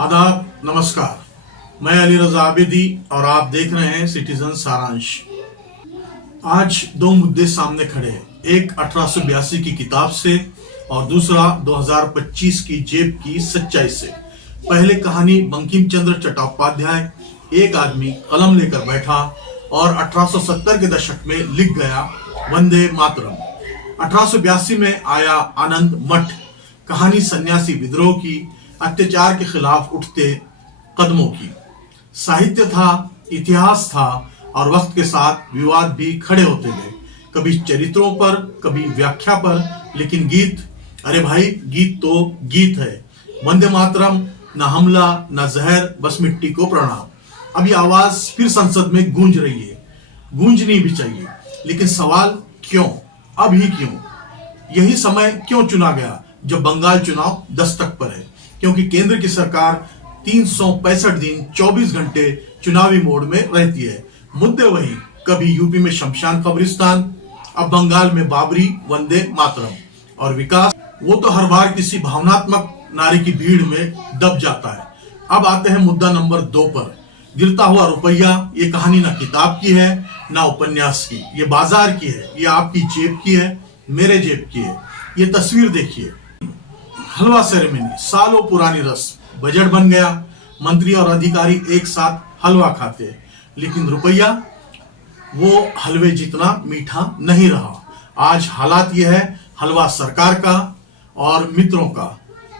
आदाब, नमस्कार। मैं अली रजा आबिदी और आप देख रहे हैं सिटीजन सारांश। आज दो मुद्दे सामने खड़े हैं, एक 1882 की किताब से और दूसरा 2025 की जेब की सच्चाई से। पहले कहानी बंकिम चंद्र चट्टोपाध्याय, एक आदमी कलम लेकर बैठा और 1870 के दशक में लिख गया वंदे मातरम। 1882 में आया आनंद मठ, कहानी सन्यासी विद्रोह की, अत्याचार के खिलाफ उठते कदमों की। साहित्य था, इतिहास था और वक्त के साथ विवाद भी खड़े होते थे, कभी चरित्रों पर, कभी व्याख्या पर, लेकिन गीत, अरे भाई गीत तो गीत है। वंदे मातरम, न हमला न जहर, बस मिट्टी को प्रणाम। अभी आवाज फिर संसद में गूंज रही है, गूंजनी भी चाहिए, लेकिन सवाल क्यों, अभी क्यों, यही समय क्यों चुना गया जब बंगाल चुनाव दस्तक पर है? क्योंकि केंद्र की सरकार 365 दिन 24 घंटे चुनावी मोड में रहती है। मुद्दे वही, कभी यूपी में शमशान कब्रिस्तान, अब बंगाल में बाबरी वंदे मातरम, और विकास वो तो हर बार किसी भावनात्मक नारी की भीड़ में दब जाता है। अब आते हैं मुद्दा नंबर 2 पर। गिरता हुआ रुपया, ये कहानी ना किताब की है ना उपन्यास की, ये बाजार की है, ये आपकी जेब की है, मेरे जेब की है। ये तस्वीर देखिए, हलवा सेरेमनी, सालों पुरानी रस्म, बजट बन गया, मंत्री और अधिकारी एक साथ हलवा खाते हैं, लेकिन रुपया वो हलवे जितना मीठा नहीं रहा। आज हालात यह है, हलवा सरकार का और मित्रों का,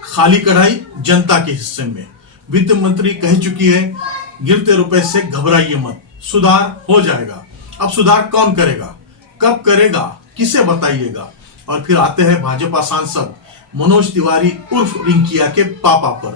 खाली कढ़ाई जनता के हिस्से में। वित्त मंत्री कह चुकी है, गिरते रुपए से घबराइए मत, सुधार हो जाएगा। अब सुधार कौन करेगा, कब करेगा, किसे बताइएगा? और फिर आते हैं भाजपा सांसद मनोज तिवारी उर्फ रिंकिया के पापा पर।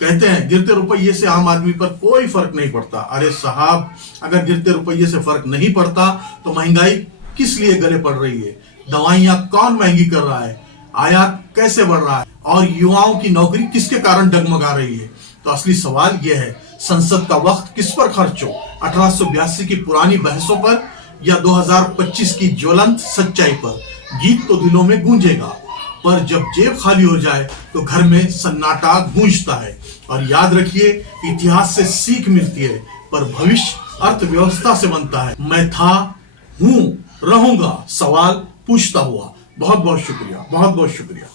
कहते हैं गिरते रुपये से आम आदमी पर कोई फर्क नहीं पड़ता। अरे साहब, अगर गिरते रुपये से फर्क नहीं पड़ता तो महंगाई किस लिए गले पड़ रही है? दवाइयां कौन महंगी कर रहा है? आयात कैसे बढ़ रहा है? और युवाओं की नौकरी किसके कारण डगमगा रही है? तो असली सवाल यह है, संसद का वक्त किस पर खर्च हो? 1882 की पुरानी बहसों पर या 2025 की ज्वलंत सच्चाई पर? गीत तो दिलों में गूंजेगा, पर जब जेब खाली हो जाए तो घर में सन्नाटा गूंजता है। और याद रखिए, इतिहास से सीख मिलती है, पर भविष्य अर्थव्यवस्था से बनता है। मैं था, हूं, रहूंगा, सवाल पूछता हुआ। बहुत बहुत शुक्रिया, बहुत बहुत शुक्रिया।